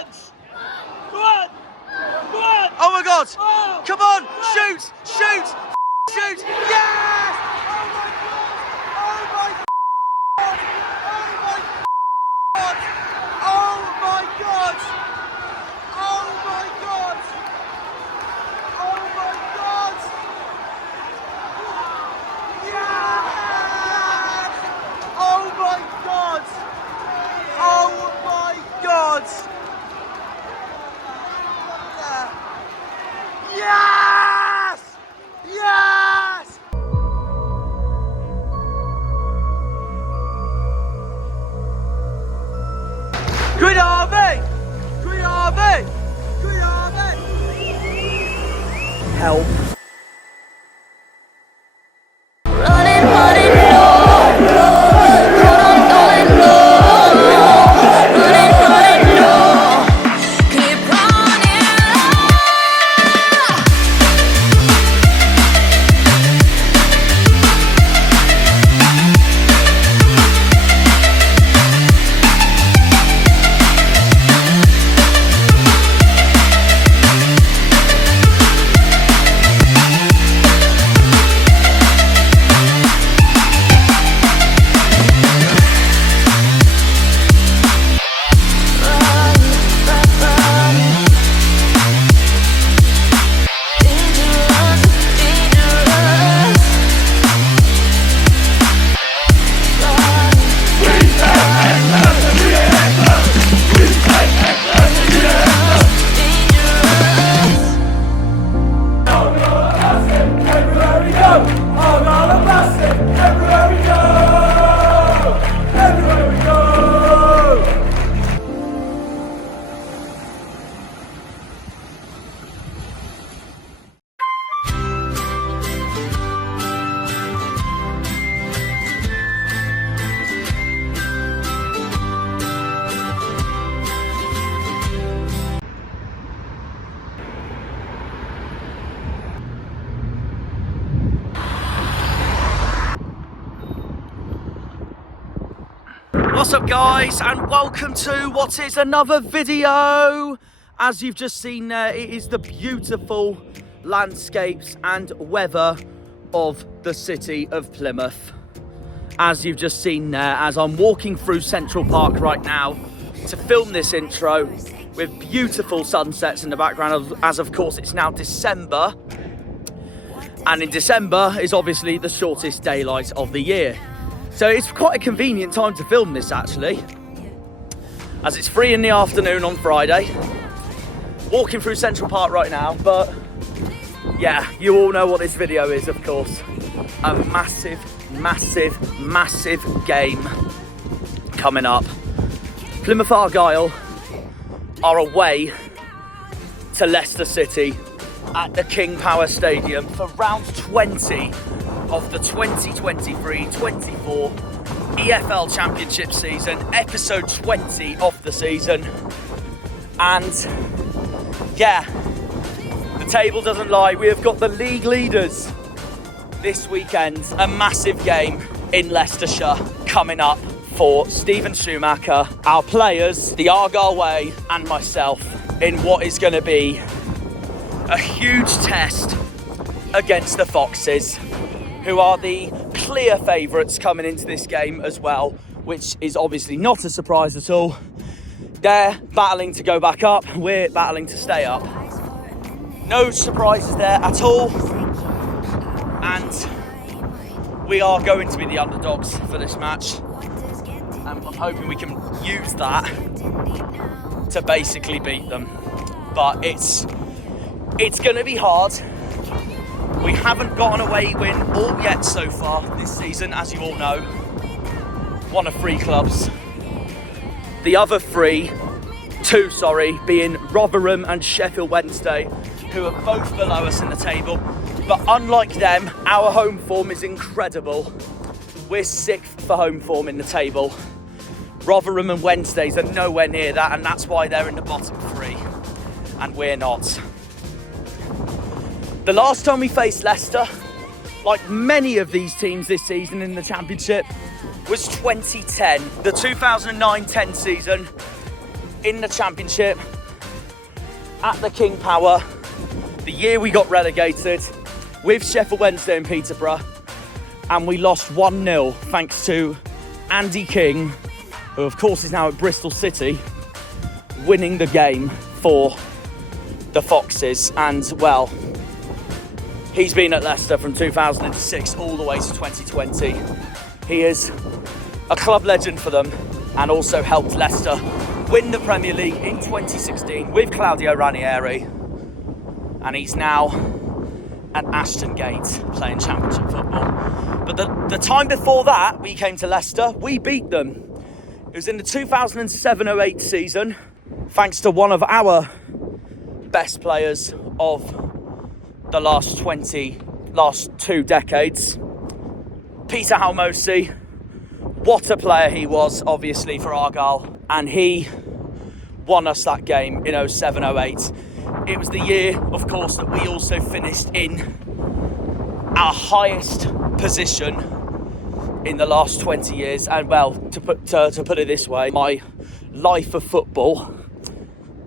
Penzance! Go on! Go on! Oh my God! Oh, Come on! go Shoot! Shoot! Shoot! Yes! Oh my God! Oh my God! Oh my God! Oh my God! Yes! Oh my God! Oh my God! Yes! Yes! Good Harvey! Good Harvey! Good Harvey! Help. Running, running, no, no, hold on, going, no, no, running, running, no, keep running, What's up guys, and welcome to what is another video. As you've just seen there, it is the beautiful landscapes and weather of the city of Plymouth. As you've just seen there, as I'm walking through Central Park right now to film this intro with beautiful sunsets in the background, as of course it's now December, and in December is obviously the shortest daylight of the year. So it's quite a convenient time to film this actually, as it's 3 in the afternoon on Friday. Walking through Central Park right now, but yeah, you all know what this video is, of course. A massive, massive, massive game coming up. Plymouth Argyle are away to Leicester City at the King Power Stadium for round 20 of the 2023-24 EFL Championship season, episode 20 of the season. And yeah, the table doesn't lie. We have got the league leaders this weekend. A massive game in Leicestershire coming up for Stephen Schumacher, our players, TheArgyleWay and myself, in what is going to be a huge test against the Foxes, who are the clear favourites coming into this game as well, which is obviously not a surprise at all. They're battling to go back up, we're battling to stay up. No surprises there at all, and we are going to be the underdogs for this match, and I'm hoping we can use that to basically beat them. But it's going to be hard. We haven't got an away win all yet so far this season, as you all know. One of 3 clubs. The other two, being Rotherham and Sheffield Wednesday, who are both below us in the table. But unlike them, our home form is incredible. We're 6th for home form in the table. Rotherham and Wednesdays are nowhere near that, and that's why they're in the bottom 3, and we're not. The last time we faced Leicester, like many of these teams this season in the Championship, was 2010. The 2009-10 season, in the Championship at the King Power, the year we got relegated with Sheffield Wednesday and Peterborough, and we lost 1-0 thanks to Andy King, who of course is now at Bristol City, winning the game for the Foxes. And well, he's been at Leicester from 2006 all the way to 2020. He is a club legend for them and also helped Leicester win the Premier League in 2016 with Claudio Ranieri. And he's now at Ashton Gate playing Championship football. But the time before that, we came to Leicester, we beat them. It was in the 2007-08 season, thanks to one of our best players of the last 2 decades, Peter Halmosi. What a player he was, obviously, for Argyle. And he won us that game in 07-08. It was the year, of course, that we also finished in our highest position in the last 20 years. And well, to put it this way, my life of football,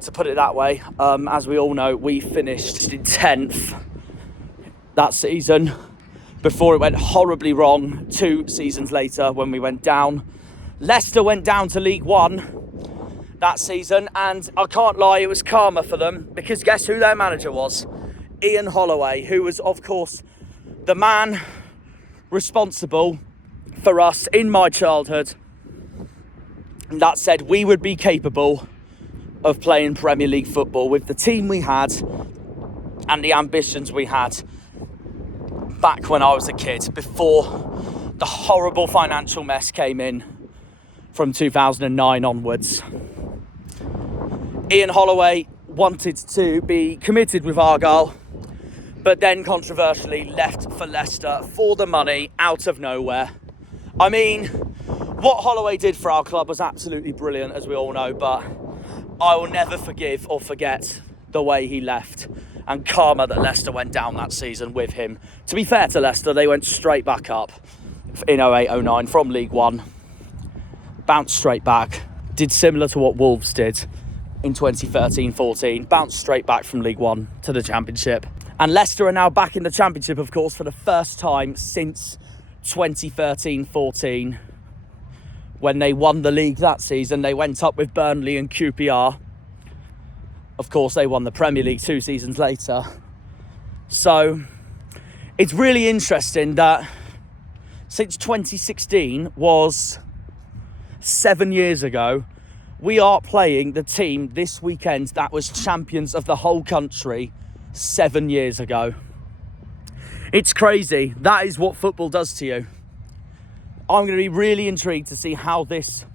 to put it that way, as we all know, we finished in 10th that season before it went horribly wrong 2 seasons later when we went down. Leicester went down to League One that season, and I can't lie, it was karma for them, because guess who their manager was? Ian Holloway, who was, of course, the man responsible for us in my childhood that said we would be capable of playing Premier League football with the team we had and the ambitions we had back when I was a kid, before the horrible financial mess came in from 2009 onwards. Ian Holloway wanted to be committed with Argyle, but then controversially left for Leicester for the money out of nowhere. I mean, what Holloway did for our club was absolutely brilliant, as we all know, but I will never forgive or forget the way he left, and karma that Leicester went down that season with him. To be fair to Leicester, they went straight back up in 08-09 from League One, bounced straight back, did similar to what Wolves did in 2013-14, bounced straight back from League One to the Championship. And Leicester are now back in the Championship, of course, for the first time since 2013-14, when they won the league that season. They went up with Burnley and QPR. Of course, they won the Premier League 2 seasons later. So it's really interesting that since 2016 was 7 years ago, we are playing the team this weekend that was champions of the whole country 7 years ago. It's crazy. That is what football does to you. I'm going to be really intrigued to see how this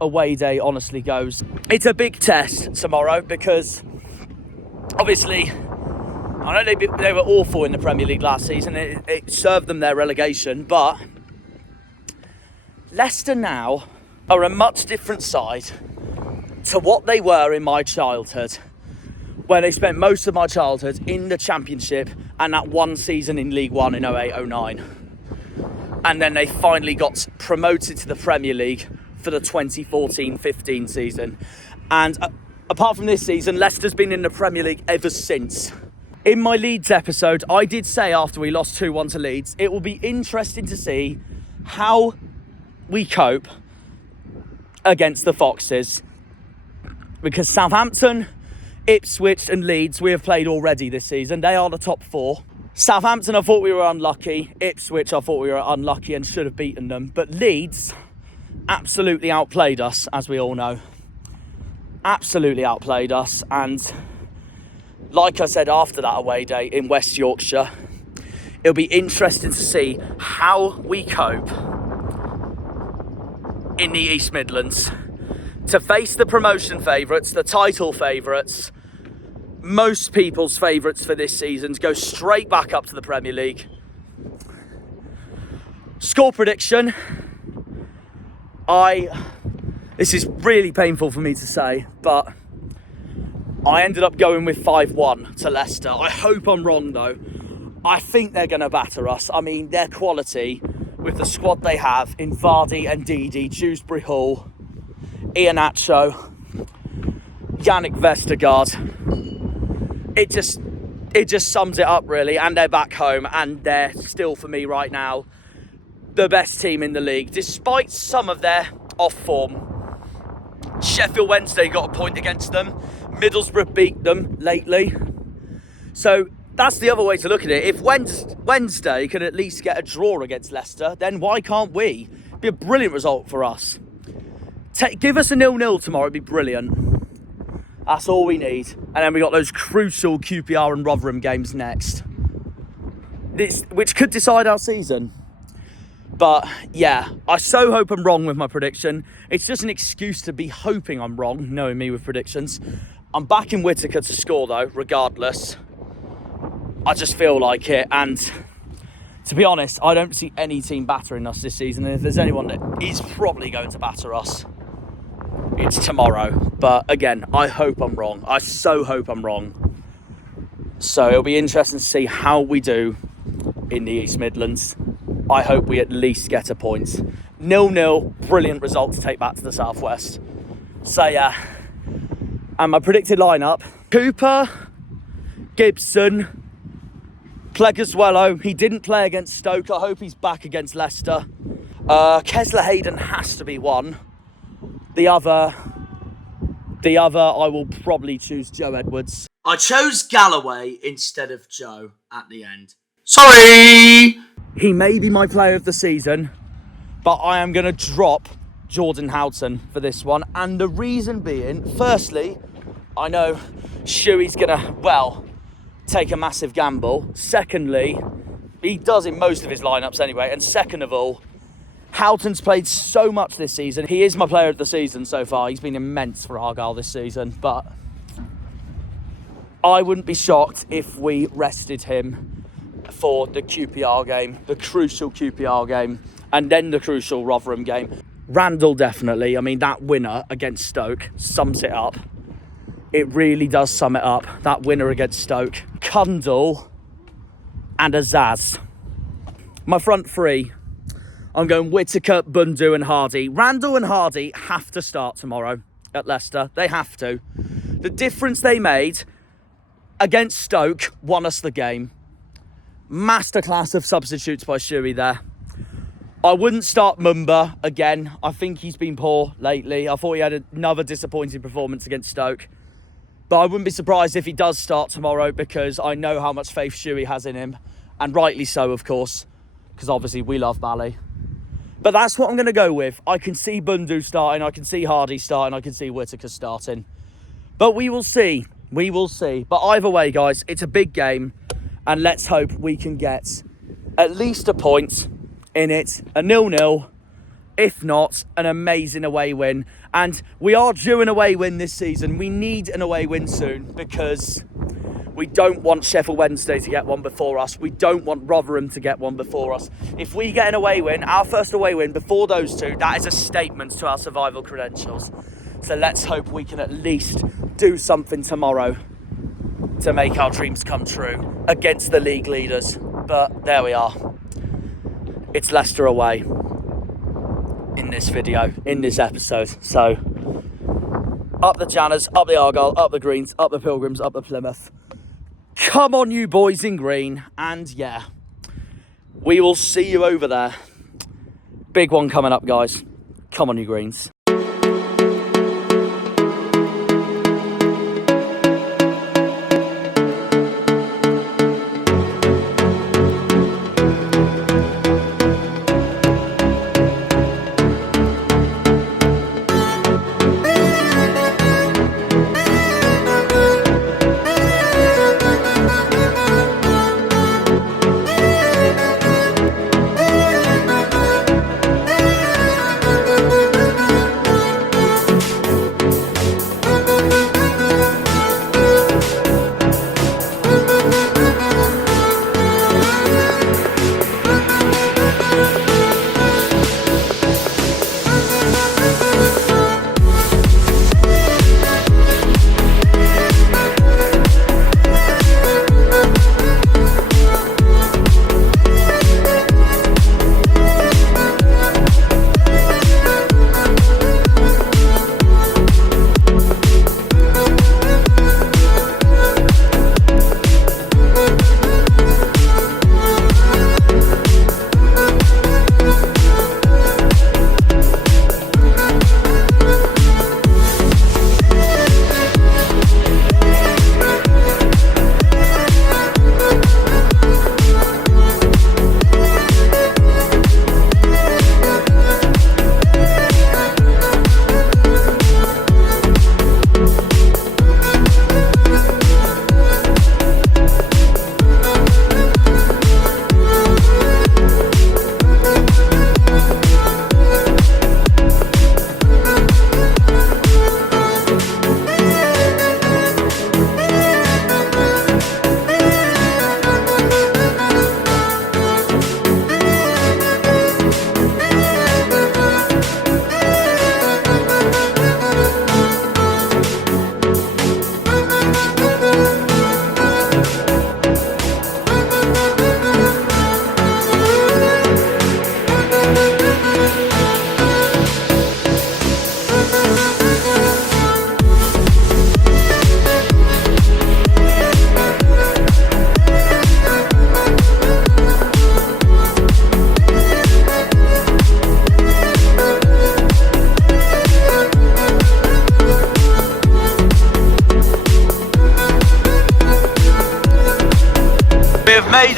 away day honestly goes. It's a big test tomorrow because obviously I know they were awful in the Premier League last season. It served them their relegation, but Leicester now are a much different side to what they were in my childhood, where they spent most of my childhood in the Championship and that one season in League One in 08-09. And then they finally got promoted to the Premier League for the 2014-15 season. And apart from this season, Leicester's been in the Premier League ever since. In my Leeds episode, I did say after we lost 2-1 to Leeds, it will be interesting to see how we cope against the Foxes. Because Southampton, Ipswich and Leeds we have played already this season. They are the top 4. Southampton, I thought we were unlucky. Ipswich, I thought we were unlucky and should have beaten them. But Leeds absolutely outplayed us, as we all know. Absolutely outplayed us. And like I said after that away day in West Yorkshire, it'll be interesting to see how we cope in the East Midlands to face the promotion favourites, the title favourites, most people's favourites for this season, to go straight back up to the Premier League. Score prediction. This is really painful for me to say, but I ended up going with 5-1 to Leicester. I hope I'm wrong though. I think they're going to batter us. I mean, their quality with the squad they have in Vardy and Didi, Dewsbury Hall, Iheanacho. Yannick Vestergaard. It just sums it up really, and they're back home, and they're still, for me right now, the best team in the league, despite some of their off form. Sheffield Wednesday got a point against them. Middlesbrough beat them lately. So that's the other way to look at it. If Wednesday can at least get a draw against Leicester, then why can't we? It'd be a brilliant result for us. Give us a 0-0 tomorrow, it'd be brilliant. That's all we need. And then we got those crucial QPR and Rotherham games next, which could decide our season. But yeah, I so hope I'm wrong with my prediction. It's just an excuse to be hoping I'm wrong, knowing me with predictions. I'm backing Whittaker to score though, regardless. I just feel like it, and to be honest, I don't see any team battering us this season. And if there's anyone that is probably going to batter us, it's tomorrow. But again, I hope I'm wrong. I so hope I'm wrong. So it'll be interesting to see how we do in the East Midlands. I hope we at least get a point. 0-0, brilliant result to take back to the Southwest. So yeah, and my predicted lineup: Cooper, Gibson, Pleguezuelo. He didn't play against Stoke. I hope he's back against Leicester. Kessler Hayden has to be one. The other, I will probably choose Joe Edwards. I chose Galloway instead of Joe at the end. Sorry! He may be my player of the season, but I am going to drop Jordan Houghton for this one. And the reason being, firstly, I know Shuey's going to, well, take a massive gamble. Secondly, he does in most of his lineups anyway. And second of all, Houghton's played so much this season. He is my player of the season so far. He's been immense for Argyle this season. But I wouldn't be shocked if we rested him for the QPR game, the crucial QPR game, and then the crucial Rotherham game. Randall, definitely. I mean, that winner against Stoke sums it up. It really does sum it up. That winner against Stoke. Cundle and Azaz. My front three, I'm going Whittaker, Bundu and Hardy. Randall and Hardy have to start tomorrow at Leicester. They have to. The difference they made against Stoke won us the game. Masterclass of substitutes by Shuey there. I wouldn't start Mumba again. I think he's been poor lately. I thought he had another disappointing performance against Stoke. But I wouldn't be surprised if he does start tomorrow, because I know how much faith Shuey has in him. And rightly so, of course, because obviously we love Bally. But that's what I'm going to go with. I can see Bundu starting, I can see Hardy starting, I can see Whittaker starting. But we will see. We will see. But either way, guys, it's a big game. And let's hope we can get at least a point in it. A 0-0. If not, an amazing away win. And we are due an away win this season. We need an away win soon, because we don't want Sheffield Wednesday to get one before us. We don't want Rotherham to get one before us. If we get an away win, our first away win before those two, that is a statement to our survival credentials. So let's hope we can at least do something tomorrow to make our dreams come true against the league leaders. But there we are. It's Leicester away in this video, in this episode. So up the Janners, up the Argyle, up the Greens, up the Pilgrims, up the Plymouth. Come on, you boys in green. And yeah, we will see you over there. Big one coming up, guys. Come on, you Greens.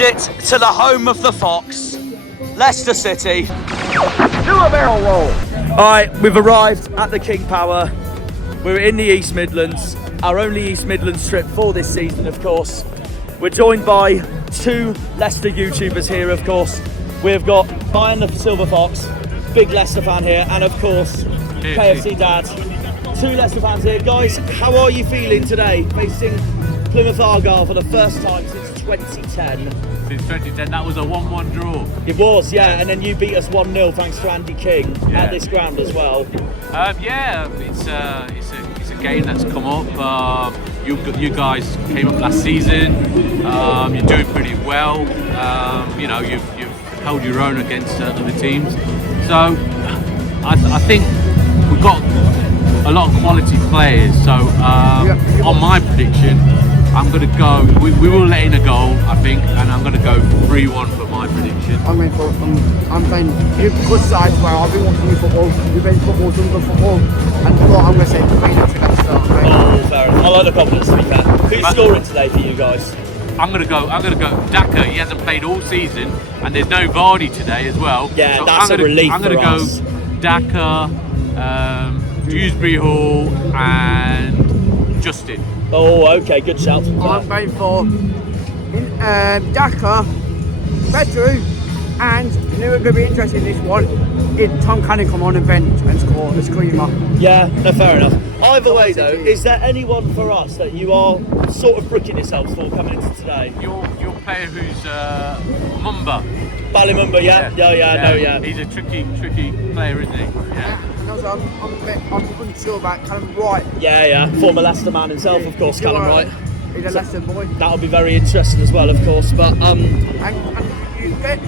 it to the home of the Fox, Leicester City. Do a barrel roll. All right, we've arrived at the King Power. We're in the East Midlands, our only East Midlands trip for this season, of course. We're joined by 2 Leicester YouTubers here, of course. We've got Brian the Silver Fox, big Leicester fan here, and of course, KFC Dad. 2 Leicester fans here. Guys, how are you feeling today, facing Plymouth Argyle for the first time since 2010? Since 2010, that was a 1-1 draw. It was, yeah, and then you beat us 1-0 thanks to Andy King Yeah. at this ground as well. Yeah, it's a game that's come up. You guys came up last season. You're doing pretty well. You know, you've held your own against other teams. So I think we've got a lot of quality players. So on my prediction, I'm going to go. We will let in a goal, I think, and I'm going to go 3-1 for my prediction. I'm saying you're good sides where I've been watching you football. You've been football, some good football, and I'm going to say 3-0 to Leicester. Oh, fair enough. I like the confidence to be fair. Who's scoring today for you guys? I'm gonna go Daka. He hasn't played all season, and there's no Vardy today as well. Yeah, so that's a relief I'm gonna for go us. Daka, Dewsbury Hall, and Justin. Oh, okay, good shout. I'm going for Daka, Bedrew, and you know what's going to be interesting in this one is Tom Cannon come on and bench and score a screamer. Yeah, no, fair enough. Either way though, is there anyone for us that you are sort of bricking yourselves for coming into today? Your player who's Mumba. Ballymumba, yeah. He's a tricky player, isn't he? Yeah. And also I'm unsure about Callum Wright. Yeah. Former Leicester man himself, of course, Callum Wright. He's a Leicester boy. That'll be very interesting as well, of course. But Go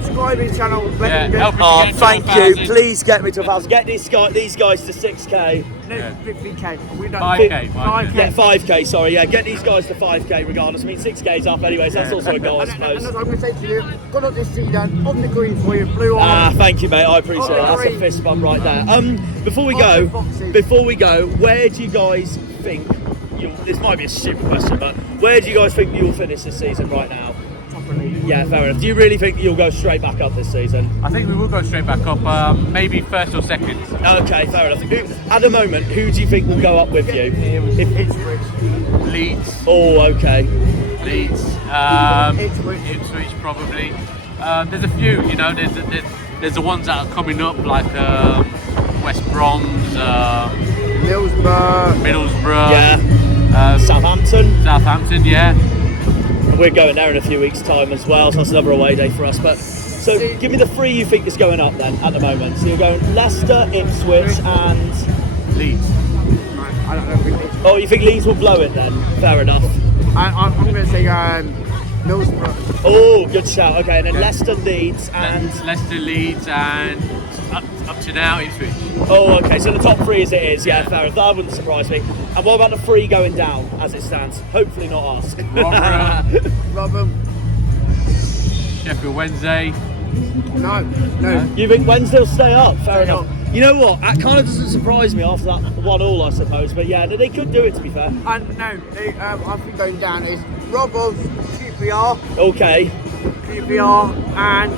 subscribe his channel. Help us oh, get to thank 1,000. you. Please get me to 1,000. Get these guys to 6k. No, 50k. We don't 5k. 5k. Yeah, 5k. Sorry. Yeah, get these guys to 5k regardless. I mean, 6k's up anyway, so that's also a goal, I And suppose. as I'm going to say to you, good luck this season. On the green for you, blue on. Thank you, mate. I appreciate it. That's a fist bump right there. Before we go, where do you guys think this might be a stupid question, but where do you guys think you'll finish this season right now? Yeah, fair enough. Do you really think you'll go straight back up this season? I think we will go straight back up. Maybe first or second. Okay, fair enough. At the moment, who do you think will go up with you? Leeds. Oh, okay. Leeds. Ipswich probably. There's a few, you know. There's the ones that are coming up like West Brom's, Middlesbrough. Yeah. Southampton, yeah. We're going there in a few weeks' time as well, so that's another away day for us. But so, give me the 3 you think is going up then at the moment. So you're going Leicester, Ipswich, and Leeds. I don't know. Oh, you think Leeds will blow it then? Fair enough. I'm going to say Middlesbrough. Oh, good shout. Okay, and then Leicester, Leeds, and Leicester, Leeds, and up to now Ipswich. oh, okay. So the top 3 as it is. Yeah, fair enough. That wouldn't surprise me. And what about the 3 going down as it stands? Hopefully not us. Rotherham. Sheffield Wednesday. No. You think Wednesday will stay up? Fair Stay enough. up. You know what? That kind of doesn't surprise me after that 1-1, I suppose. But yeah, they could do it, to be fair. And no, I think going down is Rotherham, QPR, Okay. and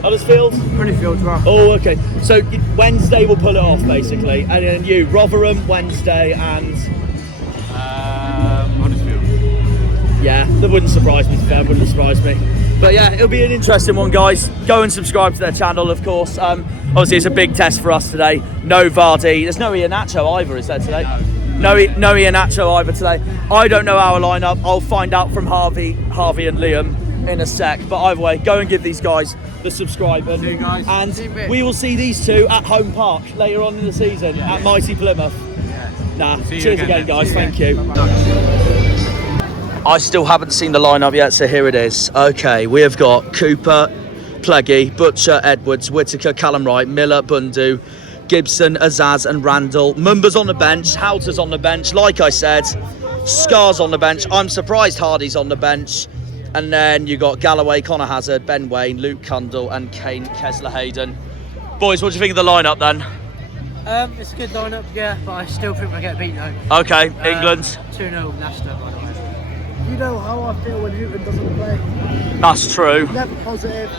Huddersfield? Huddersfield. Oh, okay. So Wednesday will pull it off, basically. And then you, Rotherham, Wednesday, and... Huddersfield. Yeah, that wouldn't surprise me, to be fair. Wouldn't surprise me. But yeah, it'll be an interesting one, guys. Go and subscribe to their channel, of course. Obviously, it's a big test for us today. No Vardy. There's no Iheanacho either, is there today? No Iheanacho either today. I don't know our lineup. I'll find out from Harvey and Liam in a sec. But either way, go and give these guys the subscribe button. See you guys. And we will see these 2 at home park later on in the season at Mighty Plymouth. Cheers again, guys. Thank you. I still haven't seen the lineup yet, so here it is. Okay, we have got Cooper, Pleggy, Butcher, Edwards, Whittaker, Callum Wright, Miller, Bundu, Gibson, Azaz and Randall. Mumba's on the bench, Houter's on the bench, like I said. Scar's on the bench. I'm surprised Hardy's on the bench. And then you got Galloway, Connor Hazard, Ben Wayne, Luke Cundall and Kane Kessler-Hayden. Boys, what do you think of the lineup then? It's a good lineup, yeah, but I still think we'll get beat though. Okay, England. 2-0 Leicester, by the way. You know how I feel when Hooton doesn't play. That's true. Never positive.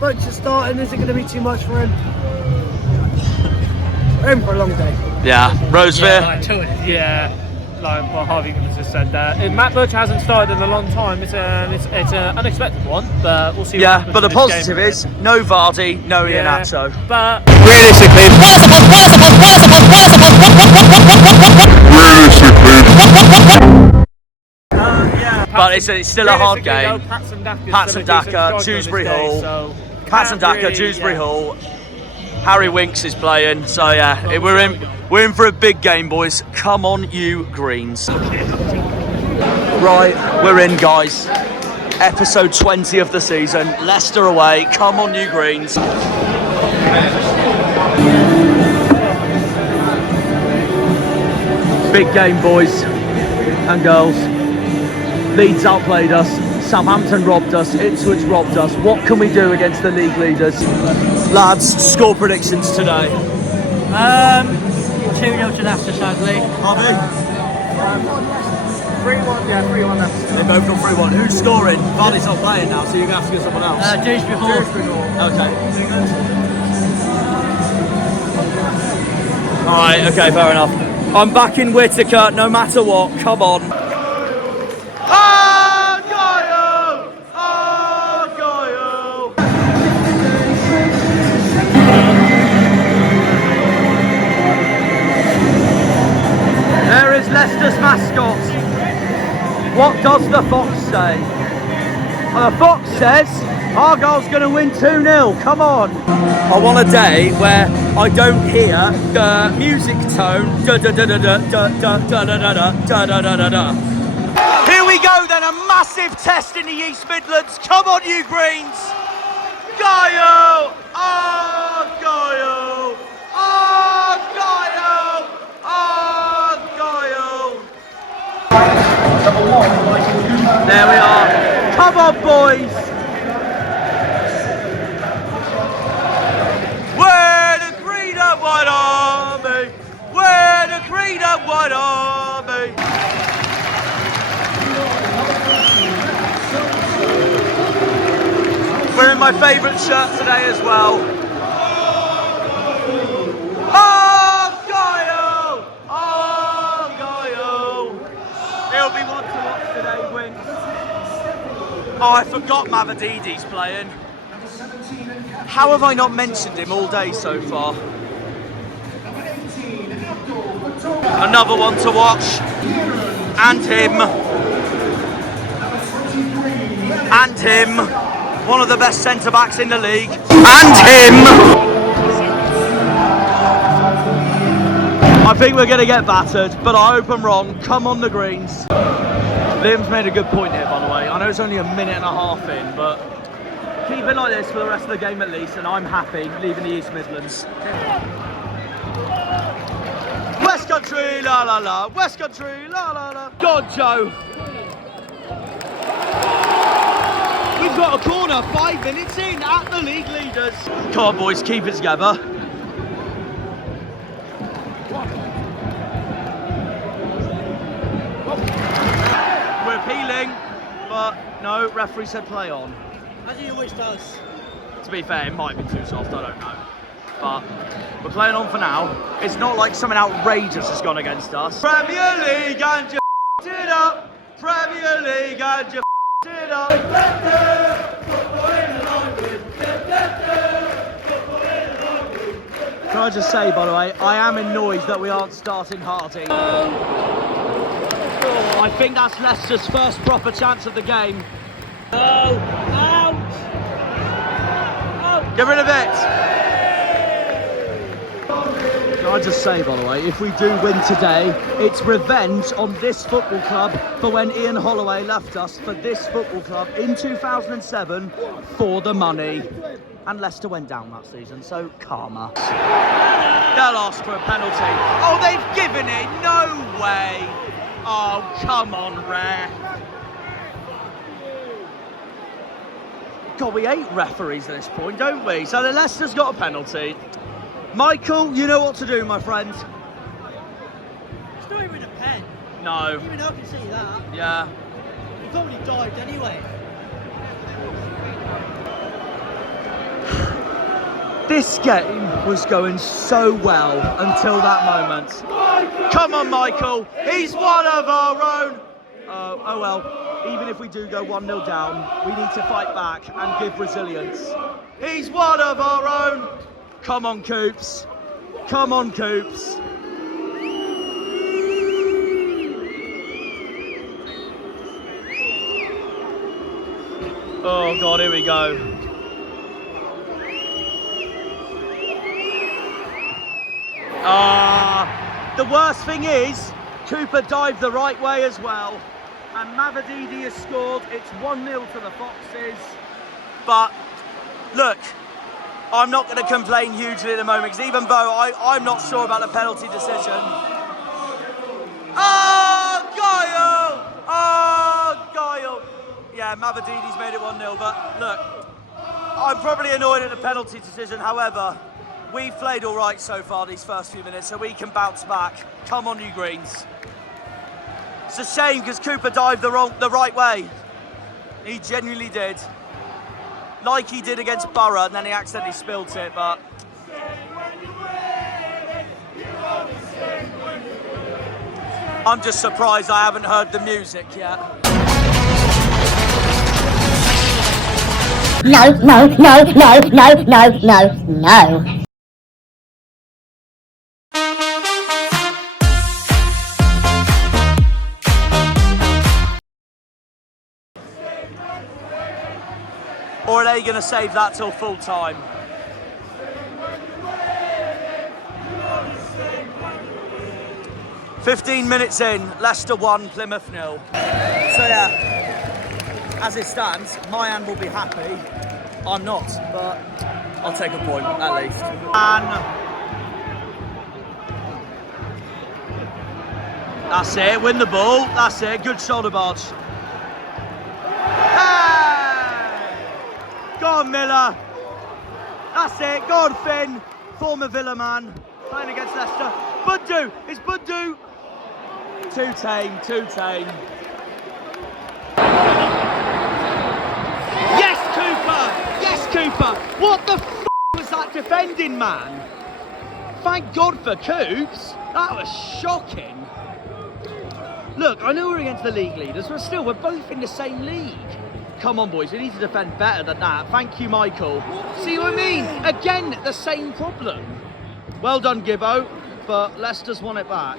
But just starting, is it going to be too much for him? We're in for a long day. Yeah, Rosevere. Like what Harvey just said there. Matt Butch hasn't started in a long time. It's an unexpected one, but we'll see. What happens but the in this positive game, is no Vardy, no Iheanacho. But realistically, but it's still a hard game. Pats and Daka, Dewsbury Hall. Pats and Daka, Dewsbury Hall. Harry Winks is playing, so yeah, we're in for a big game, boys. Come on, you Greens. Right, we're in, guys. Episode 20 of the season. Leicester away. Come on, you Greens. Big game, boys and girls. Leeds outplayed us. Southampton robbed us. Ipswich robbed us. What can we do against the league leaders? Lads, score predictions today. 2-0 to Leicester, sadly. Harvey? 3-1, yeah, 3-1 Leicester. They both got 3-1. Who's scoring? Vardy's not playing now, so you're going to have to get someone else. Dewsbury Hall. Okay. Alright, okay, fair enough. I'm back in Whittaker, no matter what. Come on. There is Leicester's mascot. What does the fox say? The fox says Argyle's going to win 2-0. Come on. I want a day where I don't hear the music tone. Here we go then, a massive test in the East Midlands. Come on, you Greens. Go! Oh, go! Oh, go! Oh, go! There we are. Come on, boys. We're the green and white army. We're the green and white army. Wearing my favourite shirt today as well. Argyle! Argyle! It'll be one to watch today, Wins. Oh, I forgot Mavadidi's playing. How have I not mentioned him all day so far? Another one to watch. And him. And him. One of the best centre-backs in the league. And him. I think we're going to get battered, but I hope I'm wrong. Come on, the Greens. Liam's made a good point here, by the way. I know it's only a minute and a half in, but keep it like this for the rest of the game at least, and I'm happy leaving the East Midlands. West Country, la la la. West Country, la la la. God, Joe. We've got a corner 5 minutes in at the league leaders. Come on, boys, keep it together. We're appealing, but no, referee said play on. As he always does. To be fair, it might be too soft, I don't know. But we're playing on for now. It's not like something outrageous has gone against us. Premier League and you it up. Premier League and you it up. Can I just say, by the way, I am annoyed that we aren't starting Hardy. I think that's Leicester's first proper chance of the game. Oh, out! Get rid of it! Can I just say, by the way, if we do win today, it's revenge on this football club for when Ian Holloway left us for this football club in 2007 for the money. And Leicester went down that season, so karma. They'll ask for a penalty. Oh, they've given it! No way! Oh, come on, ref. God, we hate referees at this point, don't we? So the Leicester's got a penalty. Michael, you know what to do, my friend. It's not even a pen. No. Even I can see that. Yeah. He probably dived anyway. This game was going so well until that moment. Come on, Michael. He's one of our own. Oh well, even if we do go 1-0 down, we need to fight back and give resilience. He's one of our own. Come on, Coops. Come on, Coops. Oh God, here we go. The worst thing is, Cooper dived the right way as well, and Mavadidi has scored. It's 1-0 to the Foxes. But look, I'm not going to complain hugely at the moment, because even though I'm not sure about the penalty decision. Oh, Guile! Oh, Guile! Yeah, Mavadidi's made it 1-0, but look, I'm probably annoyed at the penalty decision. However, we've played all right so far these first few minutes, so we can bounce back. Come on, you Greens. It's a shame because Cooper dived the right way. He genuinely did. Like he did against Borough, and then he accidentally spilt it, but... I'm just surprised I haven't heard the music yet. No, no, no, no, no, no, no, no. Or are they going to save that till full time? "15 minutes in, Leicester 1, Plymouth 0. So yeah, as it stands, my hand will be happy. I'm not, but I'll take a point at least. And that's it, win the ball, that's it, good shoulder barge. Go on, Miller. That's it. Go on, Finn. Former Villa man. Playing against Leicester. Buddu. It's Buddu. Too tame. Too tame. Yes, Cooper. Yes, Cooper. What the f*** was that defending, man? Thank God for Coops. That was shocking. Look, I know we're against the league leaders, but still, we're both in the same league. Come on, boys, we need to defend better than that. Thank you, Michael. See what I mean? Again, the same problem. Well done, Gibbo, but Leicester's won it back.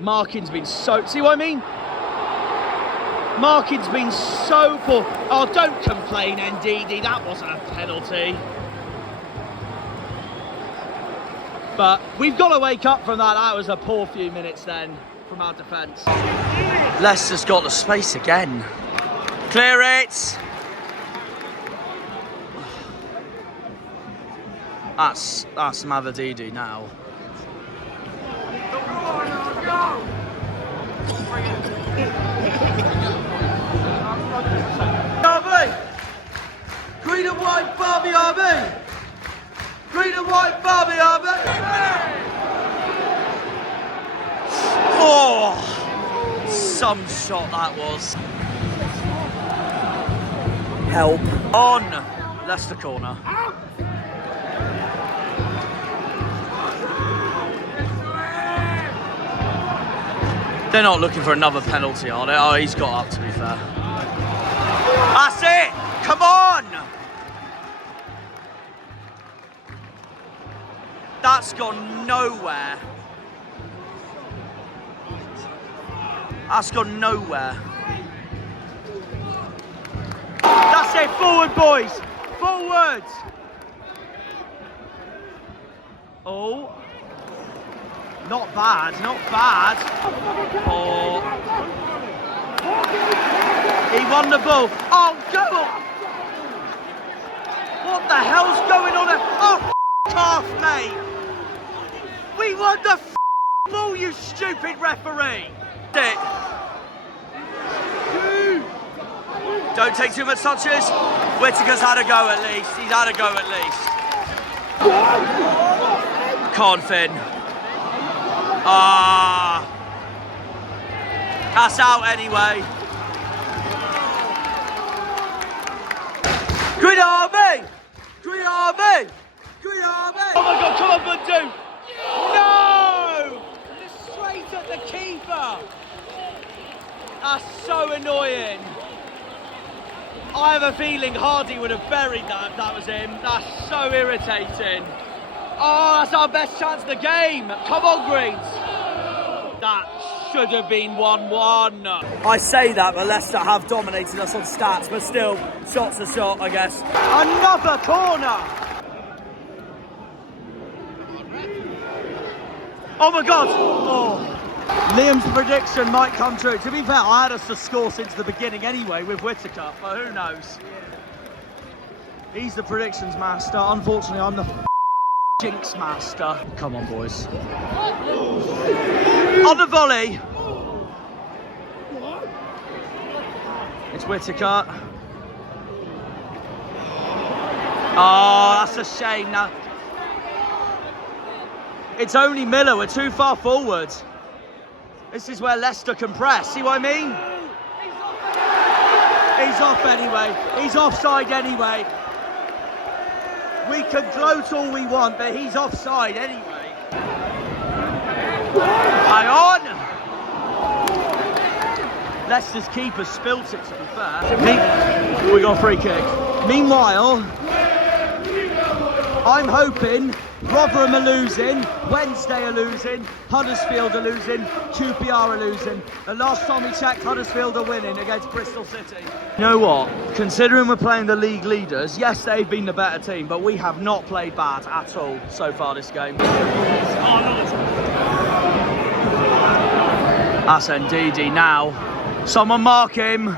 Marking's been so... See what I mean? Marking's been so poor. Oh, don't complain, NDD. That wasn't a penalty. But we've got to wake up from that. That was a poor few minutes then from our defence. Leicester's got the space again. Clear it. That's Mavadidi now. RB! Green and white Barbie RB! Green and white Barbie RB! Oh! Some shot that was. Help. On Leicester corner. They're not looking for another penalty, are they? Oh, he's got up, to be fair. That's it! Come on! That's gone nowhere. That's gone nowhere. That's it, forward, boys. Forwards. Oh. Not bad, not bad. Oh. He won the ball. Oh, go on. What the hell's going on there? Oh, off, mate. We won the ball, you stupid referee. It. Don't take too much touches. Whittaker's had a go at least. He's had a go at least. Can't Finn. That's out anyway. Green Army! Green Army! Green Army! Oh my God, come on, Bundu! No! Straight at the keeper! That's so annoying. I have a feeling Hardy would have buried that if that was him. That's so irritating. Oh, that's our best chance of the game. Come on, Greens. That should have been 1-1. I say that, but Leicester have dominated us on stats, but still, shot's a shot, I guess. Another corner! Oh my God! Oh. Liam's prediction might come true. To be fair, I had us to score since the beginning anyway with Whittaker, but who knows? He's the predictions master. Unfortunately, I'm the jinx master. Come on, boys. On the volley. It's Whittaker. Oh, that's a shame now. It's only Miller, we're too far forward. This is where Leicester can press, see what I mean? He's off anyway, he's offside anyway. We can gloat all we want, but he's offside anyway. Hang on! Leicester's keeper spilt it, to be fair. We got a free kick. Meanwhile, I'm hoping Rotherham are losing, Wednesday are losing, Huddersfield are losing, QPR are losing. The last time we checked, Huddersfield are winning against Bristol City. You know what? Considering we're playing the league leaders, yes, they've been the better team, but we have not played bad at all so far this game. That's Ndidi now. Someone mark him.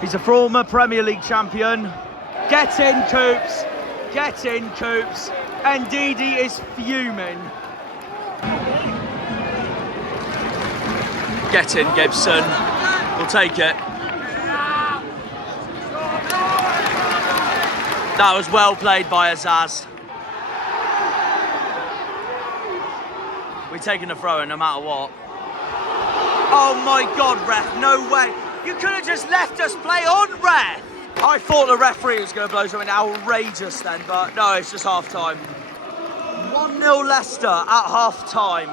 He's a former Premier League champion. Get in, Coops. Get in, Coops. Ndidi is fuming. Get in, Gibson. We'll take it. That was well played by Azaz. We're taking a throw in no matter what. Oh my God, ref, no way. You could have just left us play on, ref. I thought the referee was going to blow something outrageous then, but no, it's just half-time. 1-0 Leicester at half-time,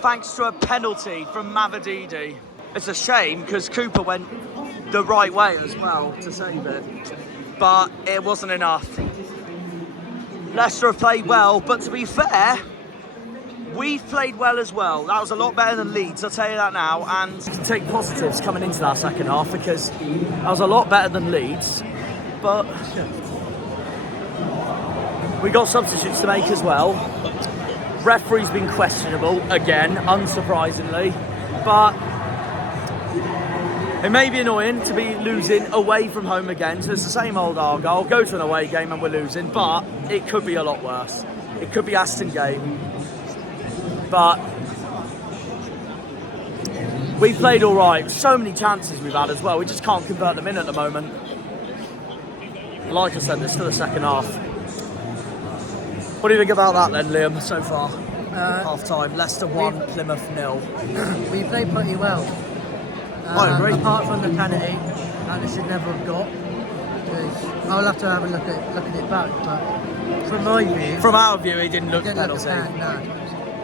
thanks to a penalty from Mavididi. It's a shame, because Cooper went the right way as well to save it, but it wasn't enough. Leicester have played well, but to be fair, we've played well as well. That was a lot better than Leeds, I'll tell you that now. And take positives coming into that second half because that was a lot better than Leeds. But we got substitutes to make as well. Referee's been questionable again, unsurprisingly. But it may be annoying to be losing away from home again. So it's the same old Argyle. Go to an away game and we're losing. But it could be a lot worse. It could be Aston game. But we played all right. So many chances we've had as well. We just can't convert them in at the moment. Like I said, there's still a second half. What do you think about that then, Liam, so far? Half time, Leicester 1, Plymouth 0. We played pretty well. I agree. Apart from the penalty, that we should never have got. Because I'll have to have a look at it back. But from my view, from our view, he didn't look penalty. No.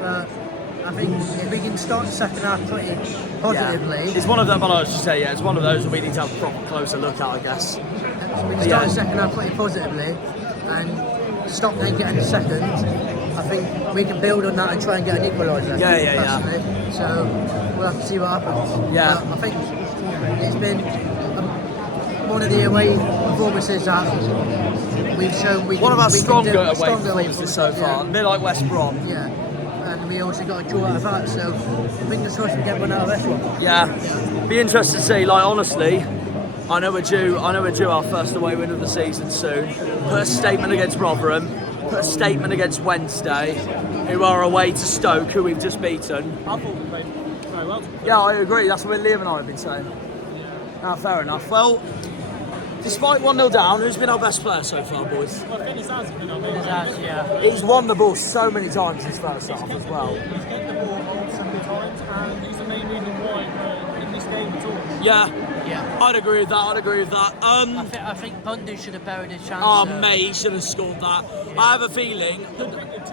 But I think if we can start the second half pretty positively, it's one of them. Well, I should say, yeah, it's one of those that we need to have a proper closer look at, I guess. So we can start the second half pretty positively and stop them getting the second. I think we can build on that and try and get an equaliser. Yeah. So we'll have to see what happens. Yeah. But I think it's been one of the away performances that we've shown we one of our stronger away performances performances so far. A bit like West Brom. Yeah. And we also got a draw out of that, so fingers crossed we get one out of this one. Yeah. Be interested to see. Like honestly, I know we're due our first away win of the season soon. Put a statement against Rotherham. Put a statement against Wednesday, who are away to Stoke, who we've just beaten. I thought we played very well. Yeah, I agree. That's what Liam and I have been saying. Ah, fair enough. Well, despite 1-0 down, who's been our best player so far, boys? Well, I think it's has been our best. Yeah. He's won the ball so many times this first half as well. He's getting the ball on so many times, and he's the main reason why Yeah. Yeah. I'd agree with that. I think Bundu should have buried his chance. Oh, mate, he should have scored that. I have a feeling,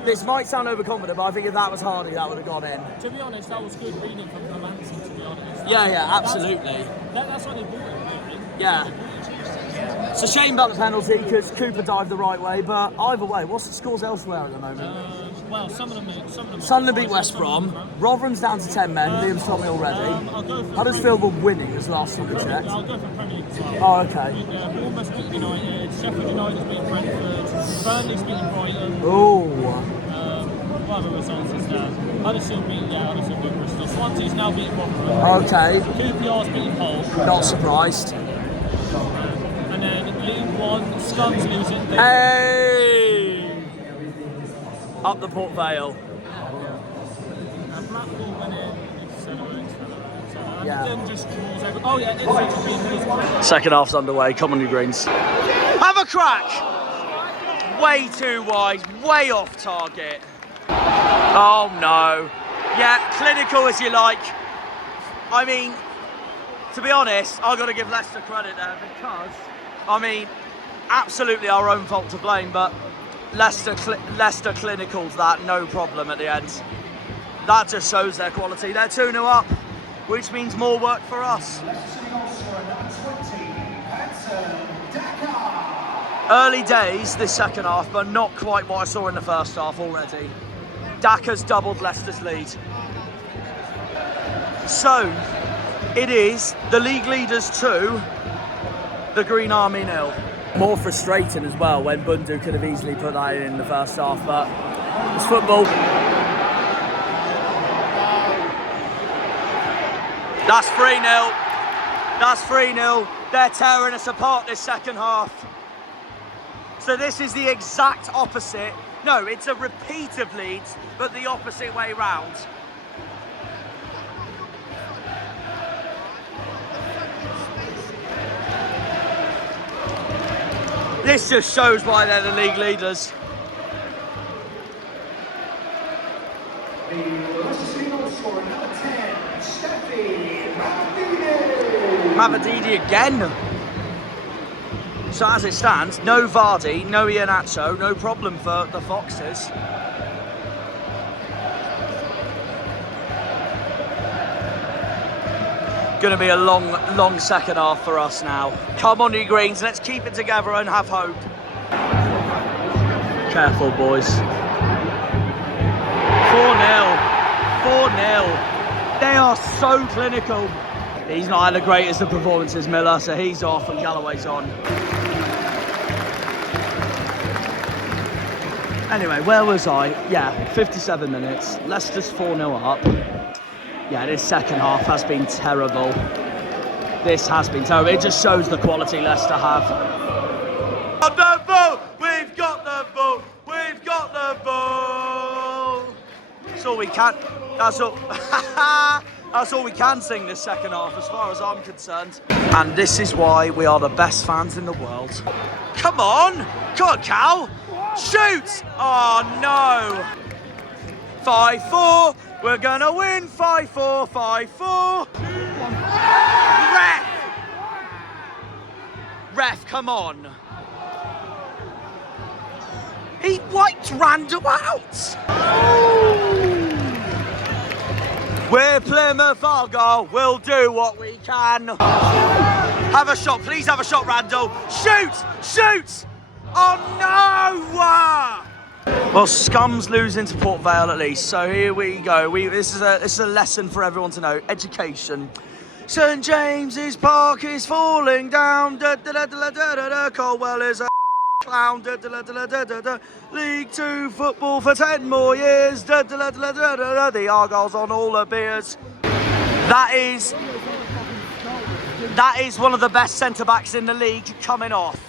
this might sound overconfident, but I think if that was Hardy, that would have gone in. To be honest, that was good reading from Penzance, to be honest. Yeah, absolutely. That's why they bought it, Yeah. It's a shame about the penalty, because Cooper dived the right way, but either way, what's the scores elsewhere at the moment? well, some of them. Sunderland beat West Brom. Rotherham's down to 10 men. Liam's told me already. Huddersfield were winning as last time we checked. I'll go for Premier League as well. Oh, okay. Bournemouth beat United. Sheffield United's beat Brentford. Burnley's beating Brighton. Oh. What other results is there? Huddersfield beat Bristol. Swansea's now beating Rotherham. Okay. QPR's beating Hull. Not surprised. And then League One, Scum's losing. Hey! Up the Port Vale. Blackpool winning. Yeah. Then just draws over. Oh yeah, Ipswich beating Middlesbrough. Second half's underway. Come on, you Greens. Have a crack! Way too wide, way off target. Oh no. Yeah, clinical as you like. I mean, to be honest, I've got to give Leicester credit there because, I mean, absolutely our own fault to blame, but Leicester clinicals that, no problem at the end. That just shows their quality. They're 2-0 up, which means more work for us. Early days this second half, but not quite what I saw in the first half already. Daka's doubled Leicester's lead. So, it is the league leaders 2, the Green Army 0. More frustrating as well when Bundu could have easily put that in the first half, but it's football. That's 3-0. That's 3-0. They're tearing us apart this second half. So this is the exact opposite. No, it's a repeat of Leeds, but the opposite way round. This just shows why they're the league leaders. Mavadidi again. So as it stands, no Vardy, no Iheanacho, no problem for the Foxes. Going to be a long second half for us now. Come on, you Greens, let's keep it together and have hope. Careful, boys. 4-0. 4-0. They are so clinical. He's not had the greatest of performances, Miller, so he's off and Galloway's on. Anyway, where was I? Yeah, 57 minutes. Leicester's 4-0 up. Yeah, this second half has been terrible. This has been terrible. It just shows the quality Leicester have. Got the ball! We've got the ball! We've got the ball! That's all we can. That's all. That's all we can sing this second half, as far as I'm concerned. And this is why we are the best fans in the world. Come on! Come on, Cal! Shoot! Oh, no! 5-4. We're gonna win. 5-4. 5-4. Ref, come on. He wiped Randall out. We're Plymouth Argyle. We'll do what we can. Have a shot. Please have a shot, Randall. Shoot! Shoot! Oh, no! Well, Scum's losing to Port Vale at least, so here we go. This is a lesson for everyone to know. Education. St James's Park is falling down. Cornwall is a clown. League 2 football for 10 more years. The Argyle's on all the beers. That is one of the best centre-backs in the league coming off.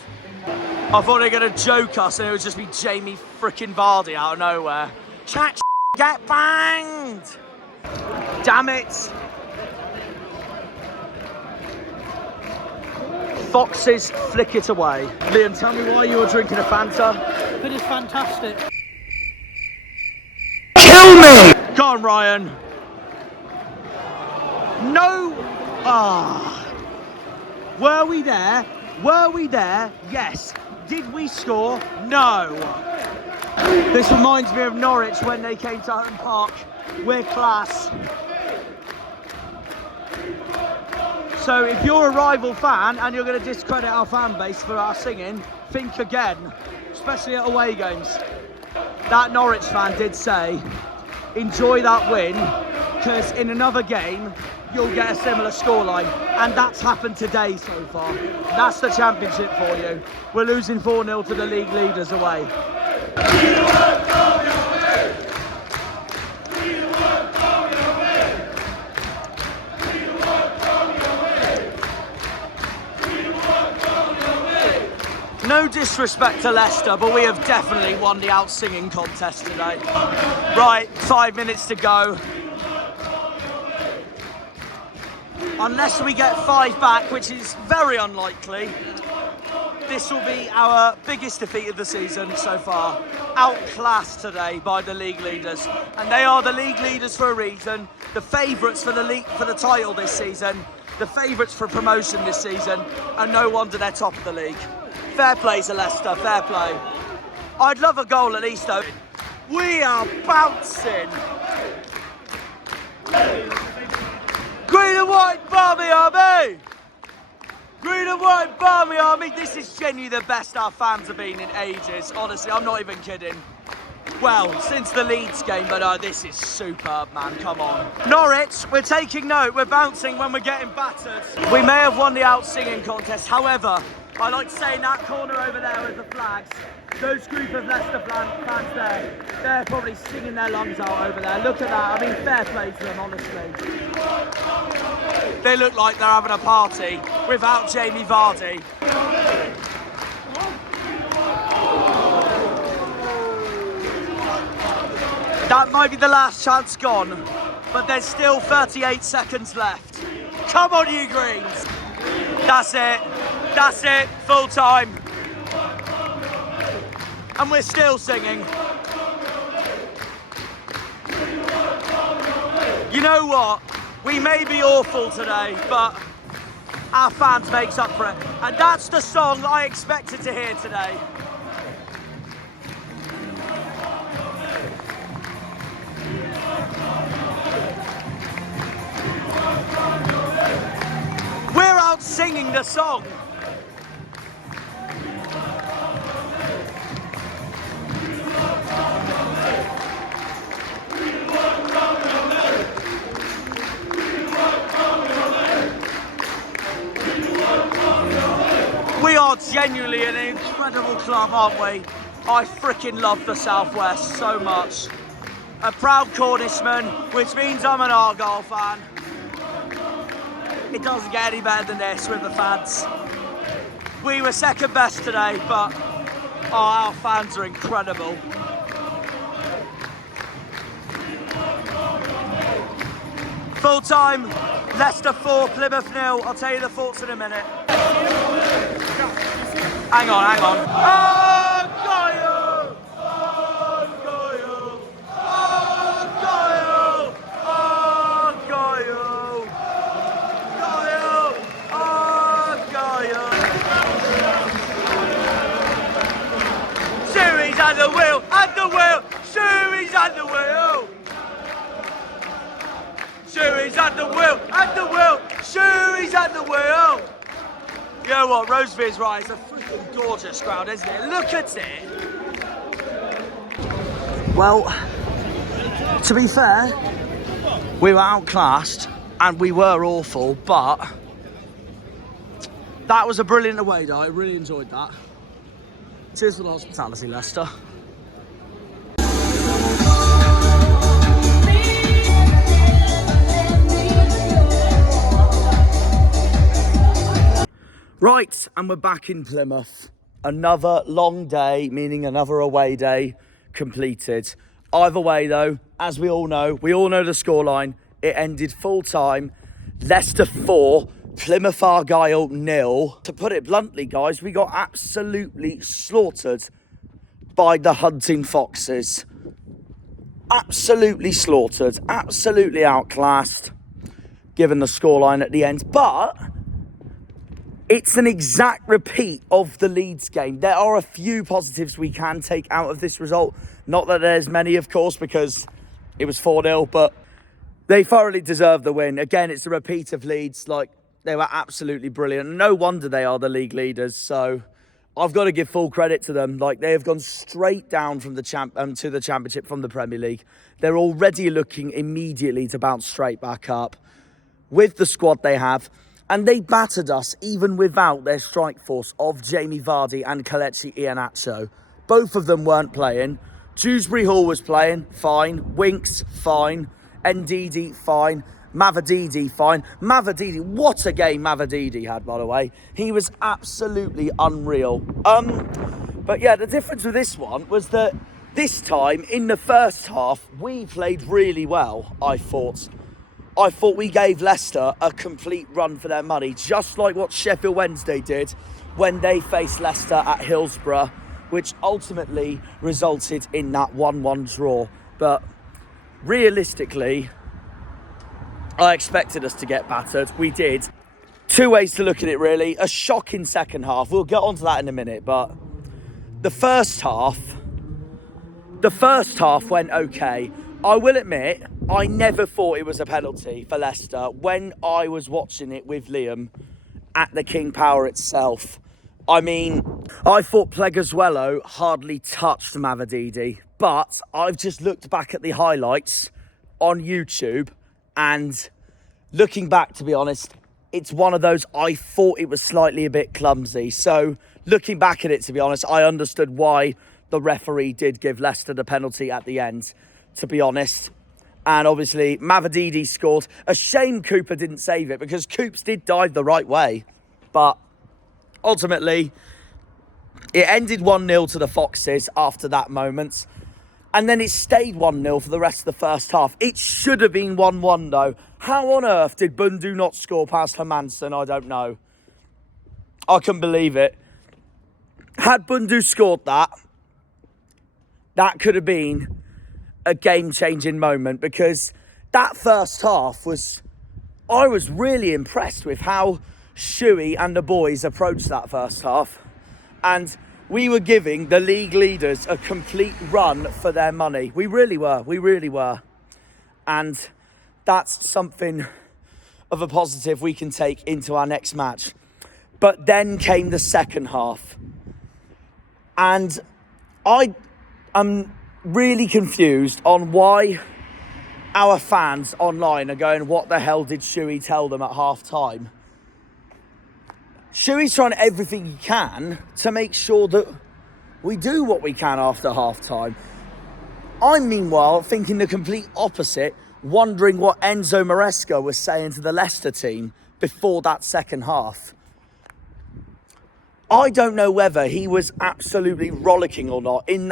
I thought they were going to joke us and it would just be Jamie frickin' Vardy out of nowhere. Chat, get banged! Damn it! Foxes flick it away. Liam, tell me why you were drinking a Fanta. It is fantastic. Kill me! Go on, Ryan. No! Ah. Were we there? Were we there? Yes. Did we score? No. This reminds me of Norwich when they came to Hutton Park. We're class. So if you're a rival fan and you're going to discredit our fan base for our singing, think again, especially at away games. That Norwich fan did say, enjoy that win, because in another game, you'll get a similar scoreline. And that's happened today so far. That's the championship for you. We're losing 4-0 to the league leaders away. No disrespect to Leicester, but we have definitely won the out-singing contest today. Right, 5 minutes to go. Unless we get 5 back, which is very unlikely, this will be our biggest defeat of the season so far. Outclassed today by the league leaders. And they are the league leaders for a reason, the favourites for the league, for the title this season, the favourites for promotion this season, and no wonder they're top of the league. Fair play to Leicester, fair play. I'd love a goal at least though. We are bouncing. Green and white Barmy Army! Green and white Barmy Army! This is genuinely the best our fans have been in ages. Honestly, I'm not even kidding. Well, since the Leeds game, but this is superb, man, come on. Norwich, we're taking note, we're bouncing when we're getting battered. We may have won the out-singing contest, however, I like to say in that corner over there with the flags, those group of Leicester fans there, they're probably singing their lungs out over there. Look at that, I mean, fair play to them, honestly. They look like they're having a party without Jamie Vardy. That might be the last chance gone, but there's still 38 seconds left. Come on, you Greens. That's it. That's it. Full time. And we're still singing. You know what? We may be awful today, but our fans makes up for it. And that's the song I expected to hear today. We're out singing the song. We are genuinely an incredible club, aren't we? I freaking love the Southwest so much. A proud Cornishman, which means I'm an Argyle fan. It doesn't get any better than this with the fans. We were second best today, but our fans are incredible. Full time, Leicester 4, Plymouth 0. I'll tell you the thoughts in a minute. Hang on, hang on. Argyle! Argyle! Argyle! Argyle! Argyle! Sherry's at the wheel! At the wheel! Sherry's at the wheel! Sherry's at the wheel! At the wheel! Sherry's at the wheel! You know what, Rosevere's right, it's a freaking gorgeous crowd, isn't it? Look at it! Well, to be fair, we were outclassed and we were awful, but that was a brilliant away day. I really enjoyed that. Cheers for the hospitality, Leicester. Right, and we're back in Plymouth. Another long day, meaning another away day completed. Either way though, as we all know the scoreline. It ended full time. Leicester 4, Plymouth Argyle 0. To put it bluntly, guys, we got absolutely slaughtered by the Hunting Foxes. Absolutely slaughtered, absolutely outclassed, given the scoreline at the end. But It's an exact repeat of the Leeds game. There are a few positives we can take out of this result. Not that there's many, of course, because it was 4-0, but they thoroughly deserve the win. Again, it's a repeat of Leeds. Like, they were absolutely brilliant. No wonder they are the league leaders. So I've got to give full credit to them. Like, they have gone straight down from the to the Championship from the Premier League. They're already looking immediately to bounce straight back up with the squad they have. And they battered us even without their strike force of Jamie Vardy and Kelechi Iheanacho. Both of them weren't playing. Dewsbury Hall was playing, fine. Winks, fine. Ndidi, fine. Mavididi, fine. Mavididi, what a game Mavididi had, by the way. He was absolutely unreal. But yeah, the difference with this one was that this time, in the first half, we played really well, I thought. I thought we gave Leicester a complete run for their money, just like what Sheffield Wednesday did when they faced Leicester at Hillsborough, which ultimately resulted in that 1-1 draw. But realistically, I expected us to get battered. We did. Two ways to look at it, really. A shocking second half. We'll get onto that in a minute, but the first half went okay. I will admit, I never thought it was a penalty for Leicester when I was watching it with Liam at the King Power itself. I mean, I thought Pleguezuelo hardly touched Mavididi, but I've just looked back at the highlights on YouTube, and looking back, to be honest, it's one of those, I thought it was slightly a bit clumsy. So looking back at it, to be honest, I understood why the referee did give Leicester the penalty at the end, to be honest. And obviously, Mavididi scored. A shame Cooper didn't save it, because Coops did dive the right way. But ultimately, it ended 1-0 to the Foxes after that moment. And then it stayed 1-0 for the rest of the first half. It should have been 1-1 though. How on earth did Bundu not score past Hermansen? I don't know. I couldn't believe it. Had Bundu scored that, that could have been a game-changing moment, because that first half I was really impressed with how Shuey and the boys approached that first half. And we were giving the league leaders a complete run for their money. We really were. And that's something of a positive we can take into our next match. But then came the second half. And I am really confused on why our fans online are going, what the hell did Shuey tell them at half-time? Shuey's trying everything he can to make sure that we do what we can after half-time. I'm, meanwhile, thinking the complete opposite, wondering what Enzo Maresca was saying to the Leicester team before that second half. I don't know whether he was absolutely rollicking them or not in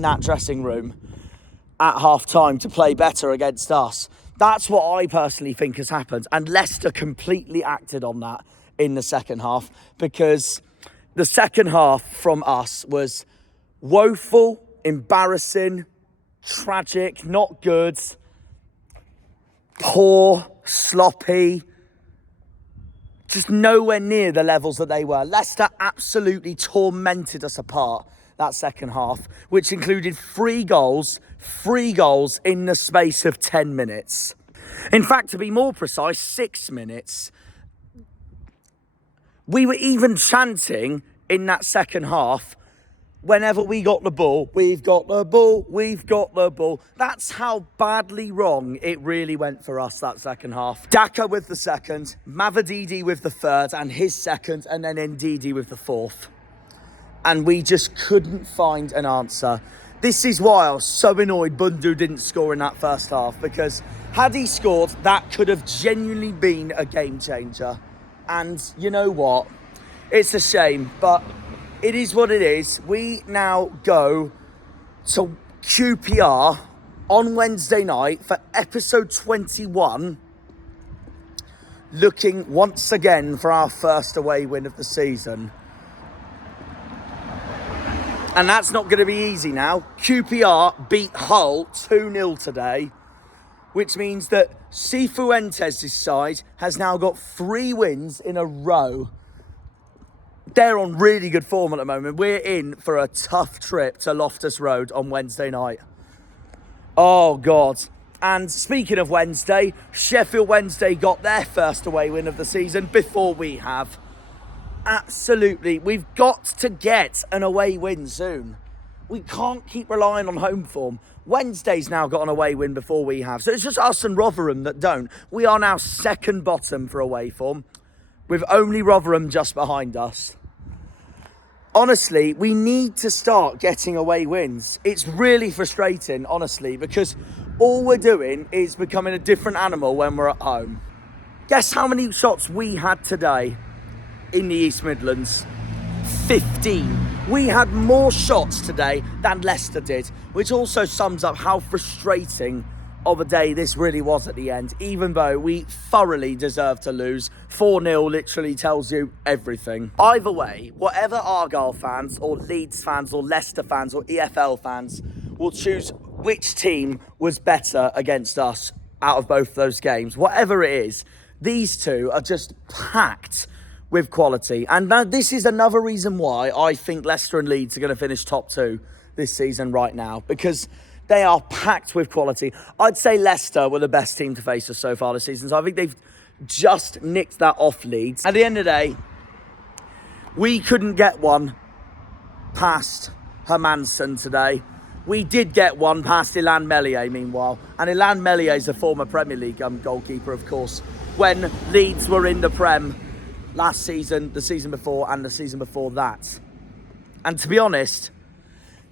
that dressing room at half-time to play better against us. That's what I personally think has happened. And Leicester completely acted on that in the second half, because the second half from us was woeful, embarrassing, tragic, not good, poor, sloppy, just nowhere near the levels that they were. Leicester absolutely tormented us apart that second half, which included 3 goals in the space of 10 minutes. In fact, to be more precise, 6 minutes. We were even chanting in that second half, whenever we got the ball, we've got the ball, we've got the ball. That's how badly wrong it really went for us that second half. Daka with the second, Mavididi with the third and his second, and then Ndidi with the fourth. And we just couldn't find an answer. This is why I was so annoyed Bundu didn't score in that first half, because had he scored, that could have genuinely been a game changer. And you know what? It's a shame, but it is what it is. We now go to QPR on Wednesday night for episode 21, looking once again for our first away win of the season. And that's not going to be easy now. QPR beat Hull 2-0 today. which means that Cifuentes' side has now got 3 wins in a row. They're on really good form at the moment. We're in for a tough trip to Loftus Road on Wednesday night. Oh, God. And speaking of Wednesday, Sheffield Wednesday got their first away win of the season before we have. Absolutely. We've got to get an away win soon. We can't keep relying on home form. Wednesday's now got an away win before we have. So it's just us and Rotherham that don't. We are now second bottom for away form, with only Rotherham just behind us. Honestly, we need to start getting away wins. It's really frustrating, honestly, because all we're doing is becoming a different animal when we're at home. Guess how many shots we had today in the East Midlands? 15. We had more shots today than Leicester did, which also sums up how frustrating of a day this really was at the end, even though we thoroughly deserved to lose. 4-0 literally tells you everything. Either way, whatever Argyle fans or Leeds fans or Leicester fans or EFL fans will choose which team was better against us out of both those games, whatever it is, these two are just packed with quality. And now this is another reason why I think Leicester and Leeds are going to finish top 2 this season right now, because they are packed with quality. I'd say Leicester were the best team to face us so far this season, so I think they've just nicked that off Leeds. At the end of the day, we couldn't get one past Hermansen today. We did get one past Ilan Meslier, meanwhile. And Ilan Meslier is a former Premier League goalkeeper, of course. When Leeds were in the Prem last season, the season before, and the season before that. And to be honest,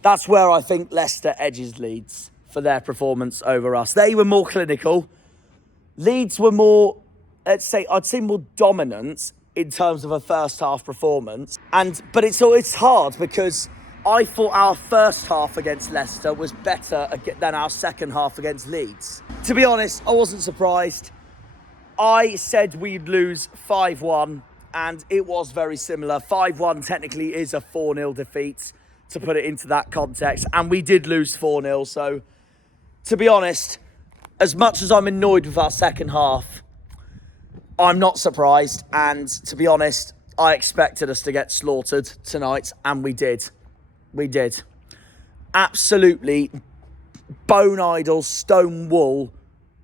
that's where I think Leicester edges Leeds for their performance over us. They were more clinical. Leeds were more, I'd say more dominant in terms of a first half performance. But it's hard because I thought our first half against Leicester was better than our second half against Leeds. To be honest, I wasn't surprised. I said we'd lose 5-1, and it was very similar. 5-1 technically is a 4-0 defeat, to put it into that context, and we did lose 4-0. So, to be honest, as much as I'm annoyed with our second half, I'm not surprised, and to be honest, I expected us to get slaughtered tonight, and we did. We did. Absolutely bone idle, stone wool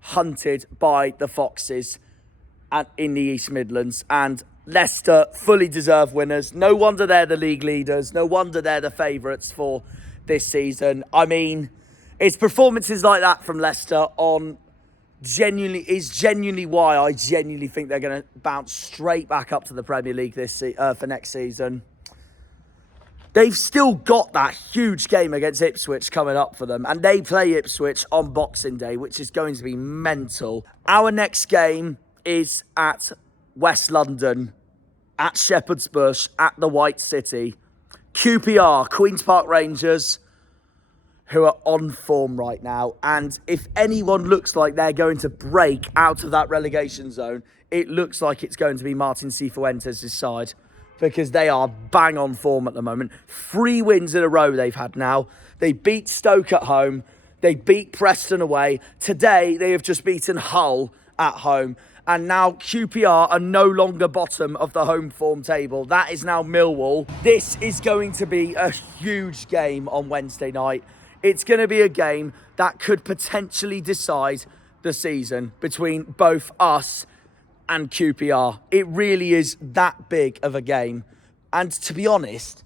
hunted by the Foxes in the East Midlands, and Leicester fully deserved winners. No wonder they're the league leaders. No wonder they're the favourites for this season. I mean, it's performances like that from Leicester is genuinely why I genuinely think they're going to bounce straight back up to the Premier League for next season. They've still got that huge game against Ipswich coming up for them, and they play Ipswich on Boxing Day, which is going to be mental. Our next game is at West London, at Shepherd's Bush, at the White City. QPR, Queen's Park Rangers, who are on form right now. And if anyone looks like they're going to break out of that relegation zone, it looks like it's going to be Martin Cifuentes' side, because they are bang on form at the moment. 3 wins in a row they've had now. They beat Stoke at home. They beat Preston away. Today, they have just beaten Hull at home. And now QPR are no longer bottom of the home form table. That is now Millwall. This is going to be a huge game on Wednesday night. It's going to be a game that could potentially decide the season between both us and QPR. It really is that big of a game. And to be honest,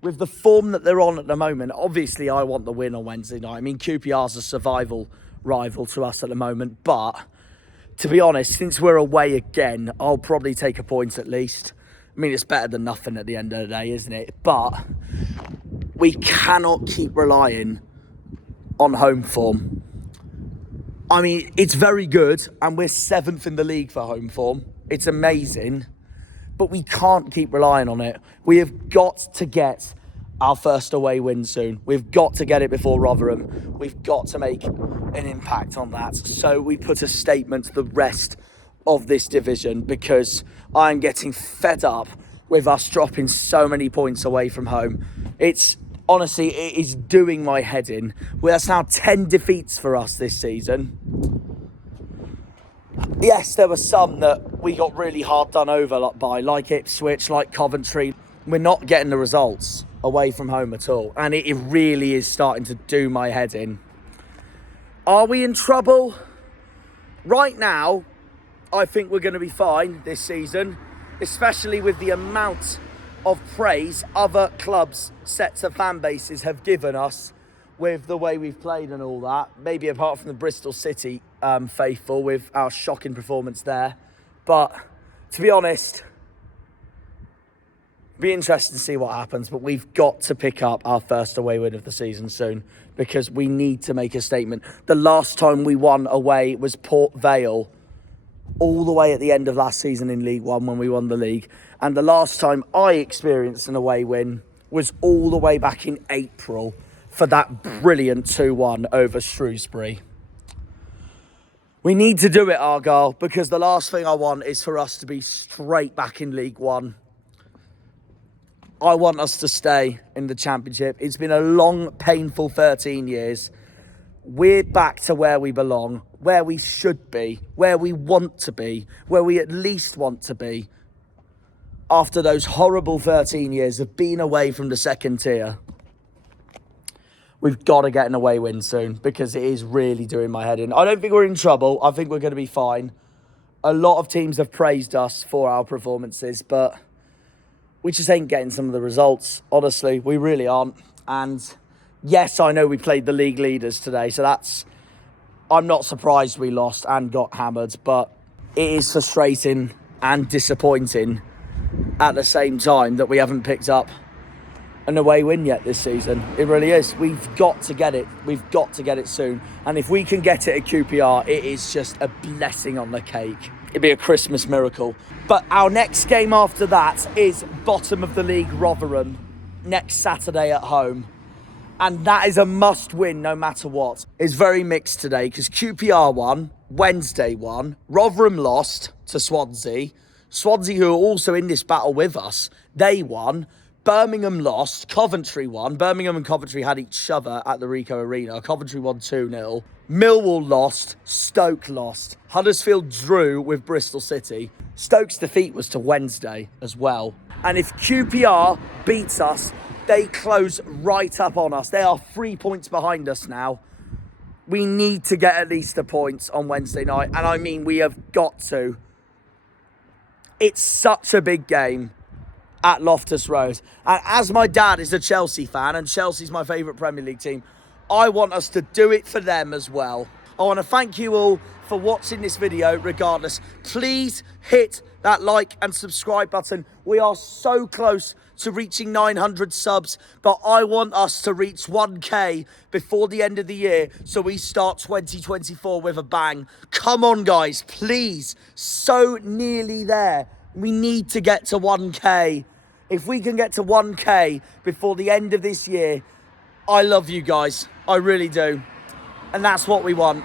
with the form that they're on at the moment, obviously I want the win on Wednesday night. I mean, QPR's a survival rival to us at the moment, but to be honest, since we're away again, I'll probably take a point at least. I mean, it's better than nothing at the end of the day, isn't it? But we cannot keep relying on home form. I mean, it's very good, and we're 7th in the league for home form. It's amazing, but we can't keep relying on it. We have got to get our first away win soon. We've got to get it before Rotherham. We've got to make an impact on that. So we put a statement to the rest of this division, because I'm getting fed up with us dropping so many points away from home. Honestly, it is doing my head in. Well, that's now 10 defeats for us this season. Yes, there were some that we got really hard done over by, like Ipswich, like Coventry. We're not getting the results away from home at all, and it really is starting to do my head in. Are we in trouble? Right now, I think we're going to be fine this season, especially with the amount of praise other clubs, sets of fan bases have given us with the way we've played and all that. Maybe apart from the Bristol City faithful with our shocking performance there. But to be honest, it'll be interesting to see what happens. But we've got to pick up our first away win of the season soon, because we need to make a statement. The last time we won away was Port Vale, all the way at the end of last season in League One when we won the league. And the last time I experienced an away win was all the way back in April for that brilliant 2-1 over Shrewsbury. We need to do it, Argyle, because the last thing I want is for us to be straight back in League One. I want us to stay in the Championship. It's been a long, painful 13 years. We're back to where we belong, where we should be, where we want to be, where we at least want to be after those horrible 13 years of being away from the second tier. We've got to get an away win soon, because it is really doing my head in. I don't think we're in trouble. I think we're going to be fine. A lot of teams have praised us for our performances, but we just ain't getting some of the results. Honestly, we really aren't. And yes, I know we played the league leaders today, so I'm not surprised we lost and got hammered, but it is frustrating and disappointing at the same time that we haven't picked up an away win yet this season. It really is. We've got to get it. We've got to get it soon. And if we can get it at QPR, it is just a blessing on the cake. It'd be a Christmas miracle. But our next game after that is bottom of the league Rotherham next Saturday at home. And that is a must win no matter what. It's very mixed today because QPR won, Wednesday won, Rotherham lost to Swansea. Swansea, who are also in this battle with us, they won. Birmingham lost, Coventry won. Birmingham and Coventry had each other at the Ricoh Arena. Coventry won 2-0. Millwall lost, Stoke lost. Huddersfield drew with Bristol City. Stoke's defeat was to Wednesday as well. And if QPR beats us, they close right up on us. They are 3 points behind us now. We need to get at least a point on Wednesday night. And I mean, we have got to. It's such a big game at Loftus Road. And as my dad is a Chelsea fan, and Chelsea's my favourite Premier League team, I want us to do it for them as well. I want to thank you all for watching this video regardless. Please hit that like and subscribe button. We are so close to reaching 900 subs, but I want us to reach 1k before the end of the year so we start 2024 with a bang. Come on, guys, please. So nearly there. We need to get to 1k. If we can get to 1k before the end of this year, I love you guys. I really do. And that's what we want.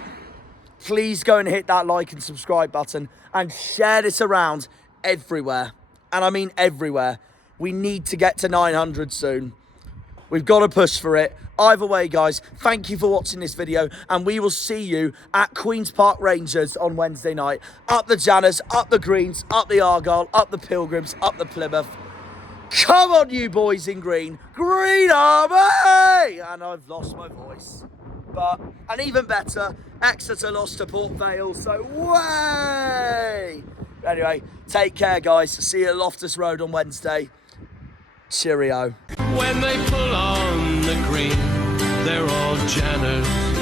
Please go and hit that like and subscribe button and share this around everywhere. And I mean everywhere. We need to get to 900 soon. We've got to push for it. Either way, guys, thank you for watching this video, and we will see you at Queen's Park Rangers on Wednesday night. Up the Janners, up the Greens, up the Argyle, up the Pilgrims, up the Plymouth. Come on, you boys in green. Green Army! And I've lost my voice. But, and even better, Exeter lost to Port Vale, so way! Anyway, take care, guys. See you at Loftus Road on Wednesday. Cheerio. When they pull on the green, they're all Janners.